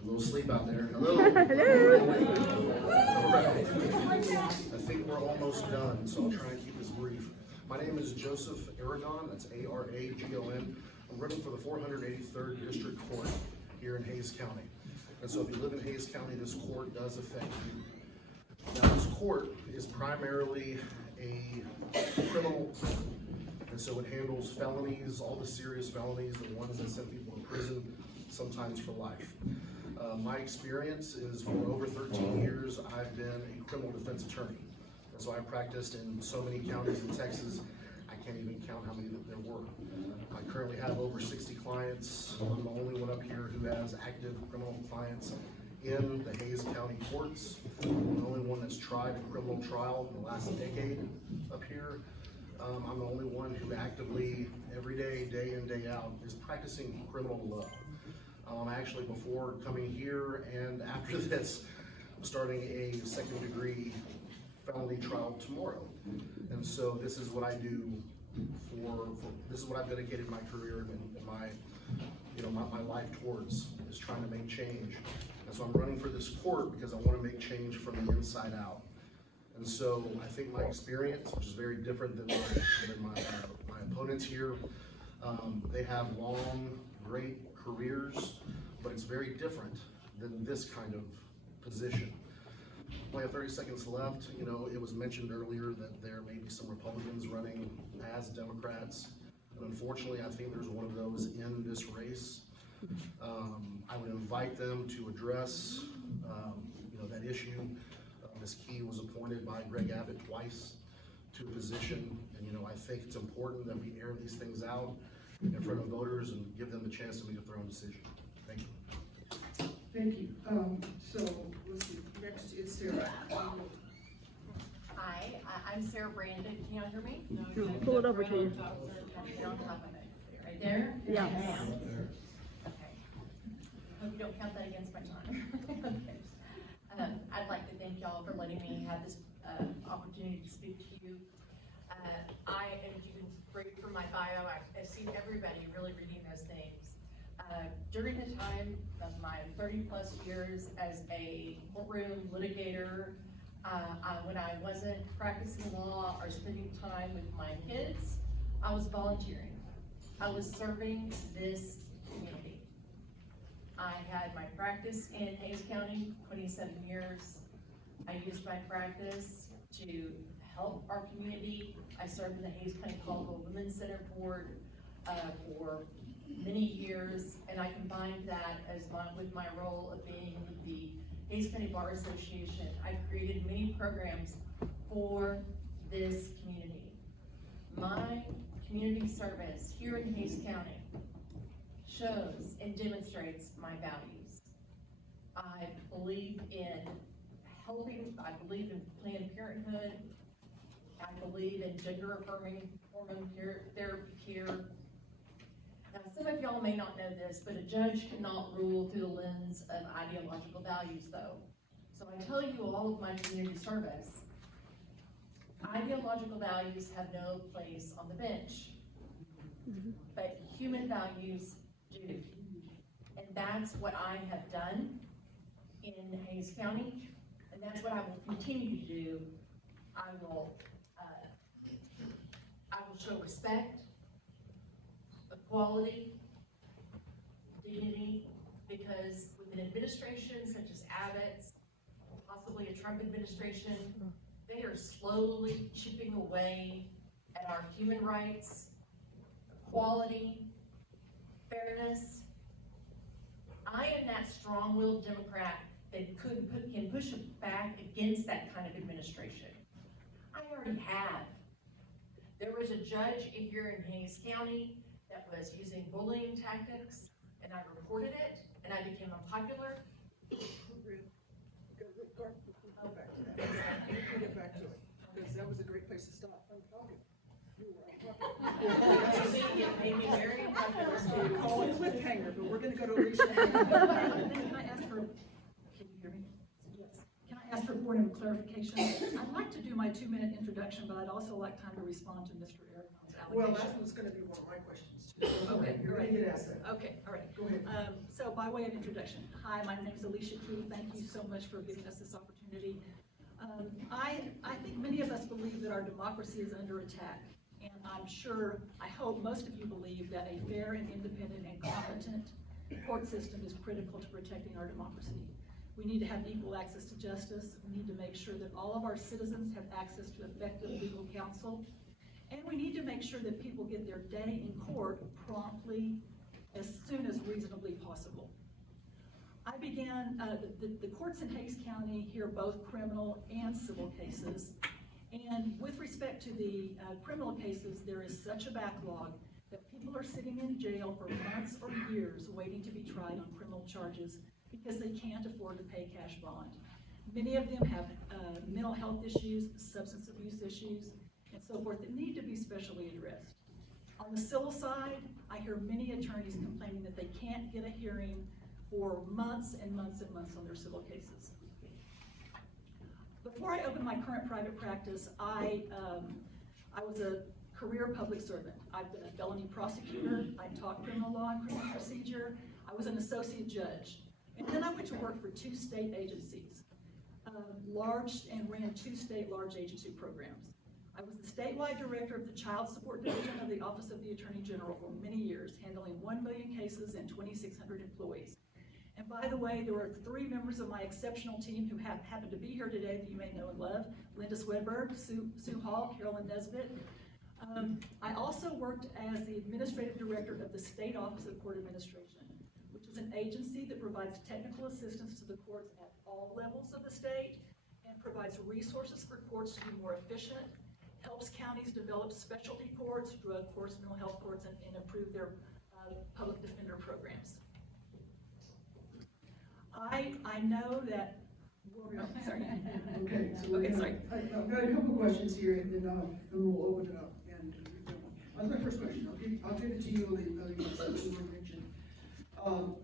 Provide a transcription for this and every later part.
A little sleep out there. Hello. Hello. I think we're almost done, so I'll try and keep this brief. My name is Joseph Aragon. That's A-R-A-G-O-N. I'm running for the 483rd District Court here in Hays County. And so if you live in Hays County, this court does affect you. Now, this court is primarily a criminal court. And so it handles felonies, all the serious felonies, the ones that send people to prison, sometimes for life. My experience is for over 13 years, I've been a criminal defense attorney. And so I practiced in so many counties in Texas, I can't even count how many that there were. I currently have over 60 clients. I'm the only one up here who has active criminal clients in the Hays County courts. I'm the only one that's tried a criminal trial in the last decade up here. I'm the only one who actively, every day, day in, day out, is practicing criminal law. Actually, before coming here and after this, I'm starting a second-degree felony trial tomorrow. And so this is what I do this is what I've dedicated my career and my life towards, is trying to make change. And so I'm running for this court because I want to make change from the inside out. And so I think my experience, which is very different than my opponents here, they have long, great careers, but it's very different than this kind of position. We have 30 seconds left. You know, it was mentioned earlier that there may be some Republicans running as Democrats, and unfortunately, I think there's one of those in this race. I would invite them to address, that issue. Ms. Key was appointed by Greg Abbott twice to a position, and I think it's important that we air these things out in front of voters and give them the chance to make their own decision. Thank you. Thank you. So let's see. Next is Sarah. Hi, I'm Sarah Brandon. Can y'all hear me? No, pull it over to you. On top of it. Right there? Yeah. Okay. Hope you don't count that against my time. Okay. I'd like to thank y'all for letting me have this opportunity to speak to you. As you can read from my bio, I've seen everybody really reading those things. During the time of my 30+ years as a courtroom litigator, when I wasn't practicing law or spending time with my kids, I was volunteering. I was serving this community. I had my practice in Hays County, 27 years. I used my practice to help our community. I served in the Hays County Caldwell Women's Center Board for many years, and I combined that with my role of being with the Hays County Bar Association. I created many programs for this community. My community service here in Hays County shows and demonstrates my values. I believe in helping, I believe in Planned Parenthood, I believe in gender-affirming hormone therapy care. Now, some of y'all may not know this, but a judge cannot rule through the lens of ideological values, though. So I tell you all of my community service, ideological values have no place on the bench, but human values do. And that's what I have done in Hays County, and that's what I will continue to do. I will show respect, equality, dignity, because with an administration such as Abbott's, possibly a Trump administration, they are slowly chipping away at our human rights, equality, fairness. I am that strong-willed Democrat that can push back against that kind of administration. I already have. There was a judge here in Hays County that was using bullying tactics, and I reported it, and I became unpopular. Go back to that. We'll get back to it, because that was a great place to stop. Unpopular. You were unpopular. It made me very unpopular. We call it a cliffhanger, but we're going to go to Alicia. Can I ask for, can you hear me? Yes. Can I ask for point of clarification. I'd like to do my 2-minute introduction, but I'd also like time to respond to Mr. Aragon's Well, allegation. that was gonna be one of my questions too. Okay, You're gonna get asked that. Okay, all right. Go ahead. So by way of introduction, hi, my name is Alicia. Thank you so much for giving us this opportunity. I think many of us believe that our democracy is under attack. And I'm sure, I hope most of you believe that a fair and independent and competent court system is critical to protecting our democracy. We need to have equal access to justice. We need to make sure that all of our citizens have access to effective legal counsel. And we need to make sure that people get their day in court promptly, as soon as reasonably possible. I began, the courts in Hays County hear both criminal and civil cases. And with respect to the criminal cases, there is such a backlog that people are sitting in jail for months or years waiting to be tried on criminal charges because they can't afford to pay cash bond. Many of them have mental health issues, substance abuse issues, and so forth that need to be specially addressed. On the civil side, I hear many attorneys complaining that they can't get a hearing for months and months and months on their civil cases. Before I opened my current private practice, I was a career public servant. I've been a felony prosecutor, I taught criminal law and criminal procedure, I was an associate judge. And then I went to work for 2 state agencies, and ran 2 state large agency programs. I was the statewide director of the Child Support Division of the Office of the Attorney General for many years, handling 1 million cases and 2,600 employees. And by the way, there were 3 members of my exceptional team who happened to be here today that you may know and love: Linda Swedberg, Sue Hall, Carolyn Nesbitt. I also worked as the administrative director of the State Office of Court Administration, which is an agency that provides technical assistance to the courts at all levels of the state and provides resources for courts to be more efficient, helps counties develop specialty courts, drug courts, mental health courts, and improve their public defender programs. I know that, sorry. Okay, so Okay, sorry. I've got a couple questions here, and then we'll open it up. And that's my first question. I'll give it to you, Alicia, mentioned.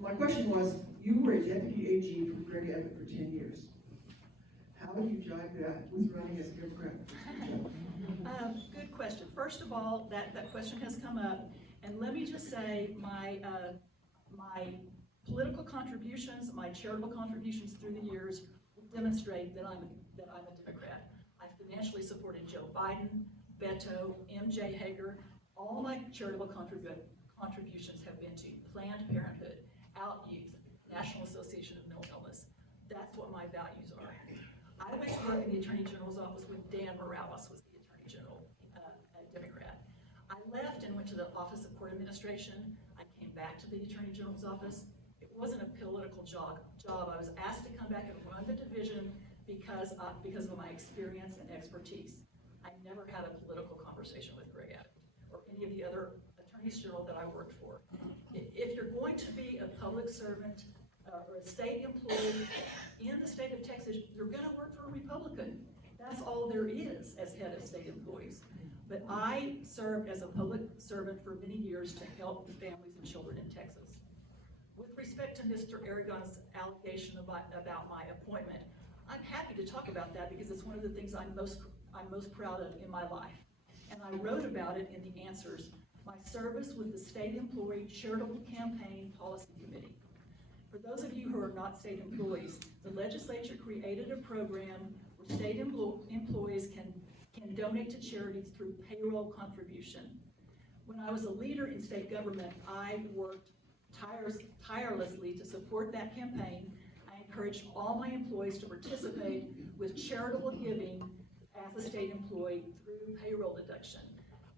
My question was, you were a deputy AG for Greg Abbott for 10 years. How do you jive that with running as a Democrat? Good question. First of all, that question has come up, and let me just say my political contributions, my charitable contributions through the years demonstrate that I'm a Democrat. I financially supported Joe Biden, Beto, MJ Hager. All my charitable contributions have been to Planned Parenthood, Out Youth, National Association of Mental Illness. That's what my values are. I went to work in the Attorney General's office when Dan Morales was the Attorney General, a Democrat. I left and went to the Office of Court Administration. I came back to the Attorney General's office. It wasn't a political job. I was asked to come back and run the division because of my experience and expertise. I never had a political conversation with Greg Abbott or any of the other attorneys general that I worked for. If you're going to be a public servant or a state employee in the state of Texas, you're going to work for a Republican. That's all there is as head of state employees. But I served as a public servant for many years to help the families and children in Texas. With respect to Mr. Aragon's allegation about my appointment, I'm happy to talk about that because it's one of the things I'm most proud of in my life. And I wrote about it in the answers, my service with the State Employee Charitable Campaign Policy Committee. For those of you who are not state employees, the legislature created a program where state employees can donate to charities through payroll contribution. When I was a leader in state government, I worked tirelessly to support that campaign. I encouraged all my employees to participate with charitable giving as a state employee through payroll deduction.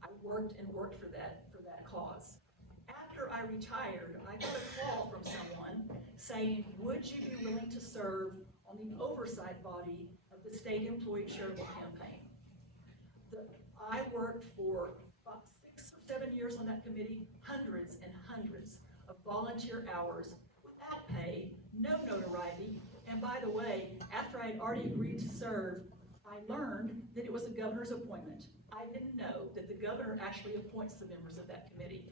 I worked for that cause. After I retired, I got a call from someone saying, would you be willing to serve on the oversight body of the State Employee Charitable Campaign? I worked for 6 or 7 years on that committee, hundreds and hundreds of volunteer hours without pay, no notoriety, and by the way, after I had already agreed to serve, I learned that it was a governor's appointment. I didn't know that the governor actually appoints the members of that committee.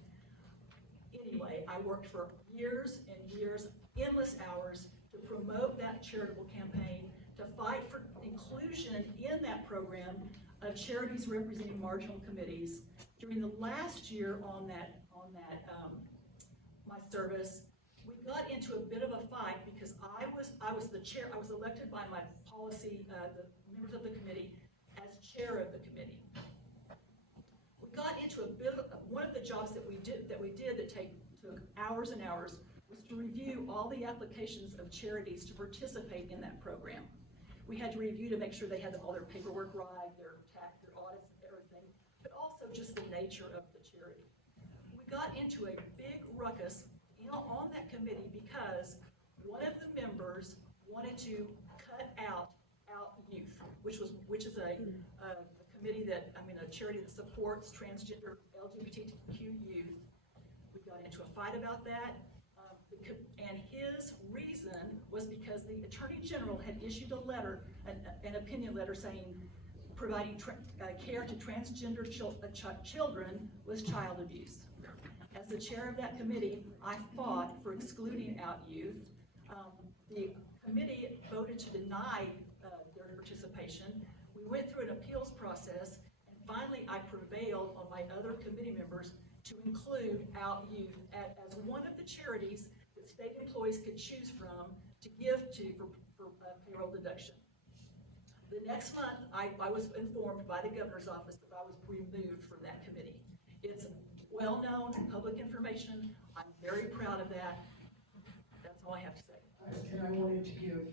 Anyway, I worked for years and years, endless hours, to promote that charitable campaign, to fight for inclusion in that program of charities representing marginal committees. During the last year on that my service, we got into a bit of a fight because I was the chair. I was elected by my policy, the members of the committee, as chair of the committee. We got into a bit of one of the jobs that we did that took hours and hours was to review all the applications of charities to participate in that program. We had to review to make sure they had all their paperwork right, their tax, their audits, everything, but also just the nature of the charity. We got into a big ruckus on that committee because one of the members wanted to cut out youth, which is a committee a charity that supports transgender LGBTQ youth. We got into a fight about that, and his reason was because the Attorney General had issued a letter, an opinion letter saying providing care to transgender children was child abuse. As the chair of that committee, I fought for excluding out youth. The committee voted to deny their participation. We went through an appeals process, and finally I prevailed on my other committee members to include out youth as one of the charities that state employees could choose from to give to for payroll deduction. The next month, I was informed by the governor's office that I was removed from that committee. It's well-known public information. I'm very proud of that. That's all I have to say. And I wanted to give,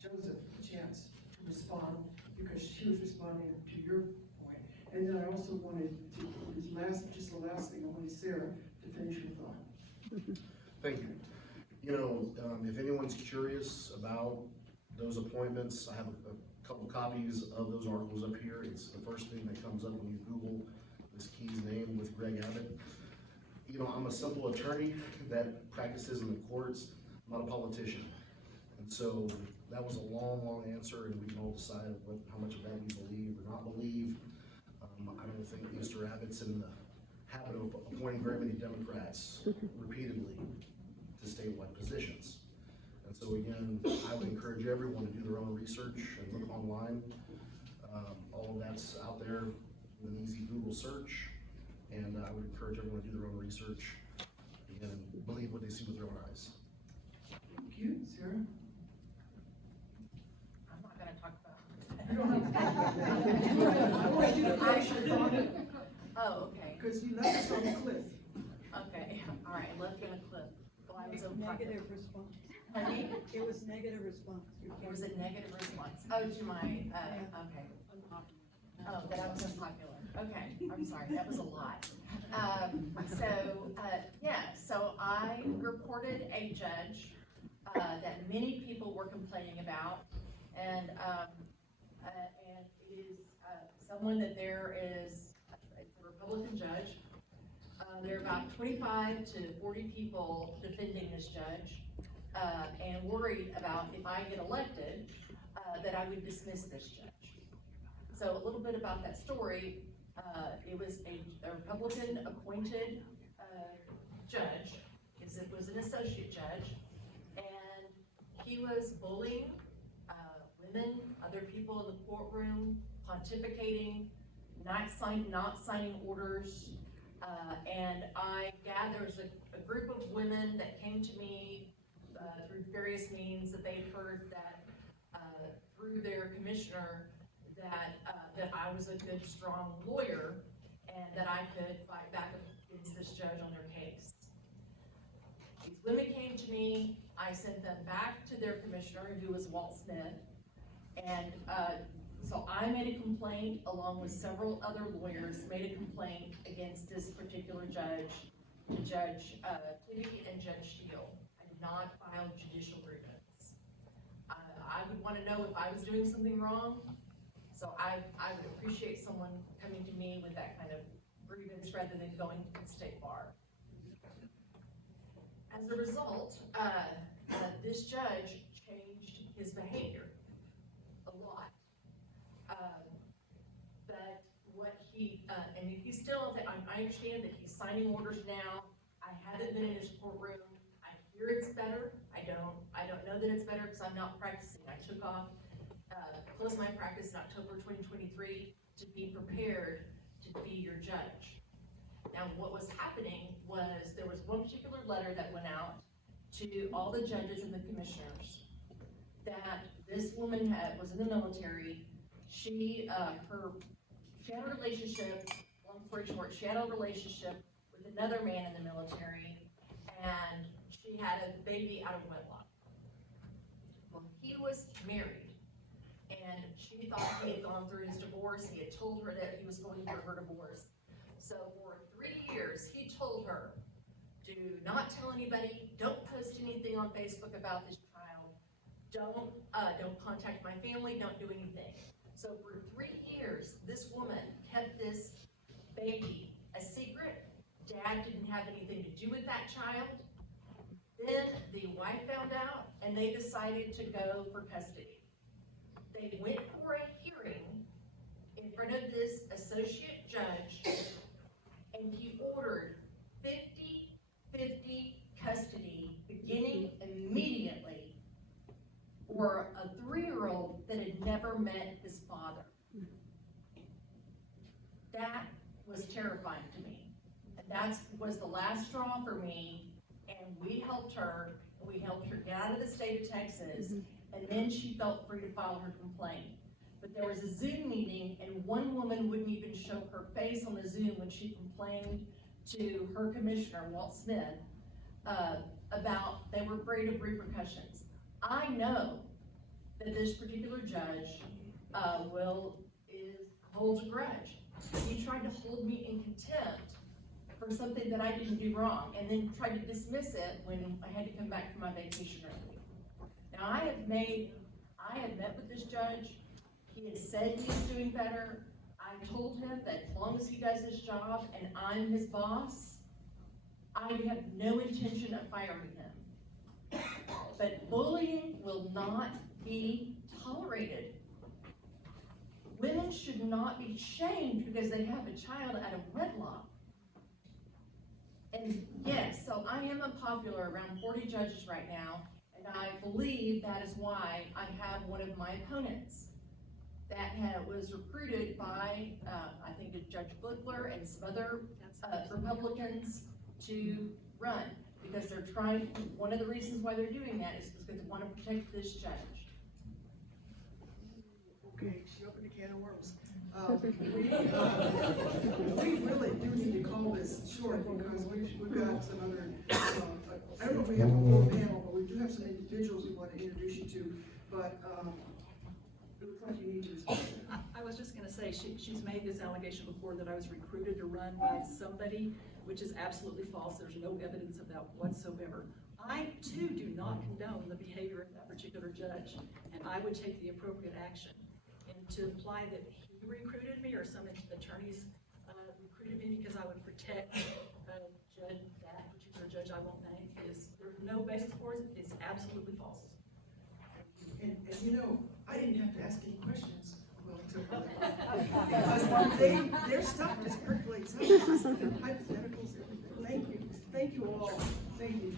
Joseph a chance to respond because she was responding to your point. And then I also wanted to, the last thing, I wanted Sarah to finish her thought. Thank you. You know, if anyone's curious about those appointments, I have a couple copies of those articles up here. It's the first thing that comes up when you Google Ms. Key's name with Greg Abbott. You know, I'm a simple attorney that practices in the courts. I'm not a politician. And so that was a long answer, and we can all decide how much of that we believe or not believe. I don't think Mr. Abbott's in the habit of appointing very many Democrats repeatedly to statewide positions. And so again, I would encourage everyone to do their own research and look online. All of that's out there with an easy Google search. And I would encourage everyone to do their own research and believe what they see with their own eyes. Thank you, Sarah. I'm not gonna talk about You don't have to. I want you to finish your thought Oh, okay, because you left us on the cliff. okay, all right, left in a clip. Well, I was unpopular. Negative response. Honey? It was negative response. It was a negative response. Oh, to my, okay. Oh, that I was unpopular. Okay, I'm sorry, that was a lot. So I reported a judge that many people were complaining about, and it is someone that it's a Republican judge. There are about 25 to 40 people defending this judge, and worried about if I get elected, that I would dismiss this judge. So a little bit about that story. It was a Republican appointed judge. It was an associate judge, and he was bullying women, other people in the courtroom, pontificating, not signing orders. And I gather there's a group of women that came to me through various means that they'd heard that through their commissioner that I was a good, strong lawyer and that I could fight back against this judge on their case. These women came to me, I sent them back to their commissioner, who was Walt Smith, and so I made a complaint along with several other lawyers, made a complaint against this particular judge, Judge Kitty and Judge Steele. I did not file judicial grievance. I would want to know if I was doing something wrong. So I would appreciate someone coming to me with that kind of grievance rather than going to the state bar. As a result, this judge changed his behavior a lot. But what and he's still, I understand that he's signing orders now. I haven't been in his courtroom. I hear it's better. I don't know know that it's better because I'm not practicing. I took off, closed my practice in October 2023 to be prepared to be your judge. Now, what was happening was there was one particular letter that went out to all the judges and the commissioners that this woman was in the military. She had a relationship, long story short, she had a relationship with another man in the military, and she had a baby out of wedlock. Well, he was married, and she thought he had gone through his divorce. He had told her that he was going through her divorce. So for 3 years, he told her, do not tell anybody, don't post anything on Facebook about this child, don't contact my family, don't do anything. So for 3 years, this woman kept this baby a secret. Dad didn't have anything to do with that child. Then the wife found out, and they decided to go for custody. They went for a hearing in front of this associate judge, and he ordered 50-50 custody beginning immediately for a 3-year-old that had never met his father. That was terrifying to me. And that was the last straw for me, and we helped her get out of the state of Texas, and then she felt free to file her complaint. But there was a Zoom meeting, and one woman wouldn't even show her face on the Zoom when she complained to her commissioner, Walt Smith, about they were afraid of repercussions. I know that this particular judge holds a grudge. He tried to hold me in contempt for something that I didn't do wrong, and then tried to dismiss it when I had to come back from my vacation early. Now, I have met with this judge. He has said he's doing better. I told him that as long as he does his job and I'm his boss, I have no intention of firing him. But bullying will not be tolerated. Women should not be shamed because they have a child out of wedlock. And yes, so I am unpopular around 40 judges right now, and I believe that is why I have one of my opponents that was recruited by, I think it's Judge Blickler and some other Republicans to run, because they're trying, one of the reasons why they're doing that is because they want to protect this judge. Okay, she opened a can of worms. We really do need to call this short because we've got some other, I don't know if we have a full panel, but we do have some individuals we want to introduce you to, but, it looks like you need to respond. I was just gonna say, she's made this allegation before that I was recruited to run by somebody, which is absolutely false. There's no evidence of that whatsoever. I too do not condone the behavior of that particular judge, and I would take the appropriate action. And to imply that he recruited me or some attorneys recruited me because I would protect that particular judge I won't name, there's no basis for it. It's absolutely false. And you know, I didn't have to ask any questions. Because their stuff just percolates out, hypotheticals, everything. Thank you all. Thank you.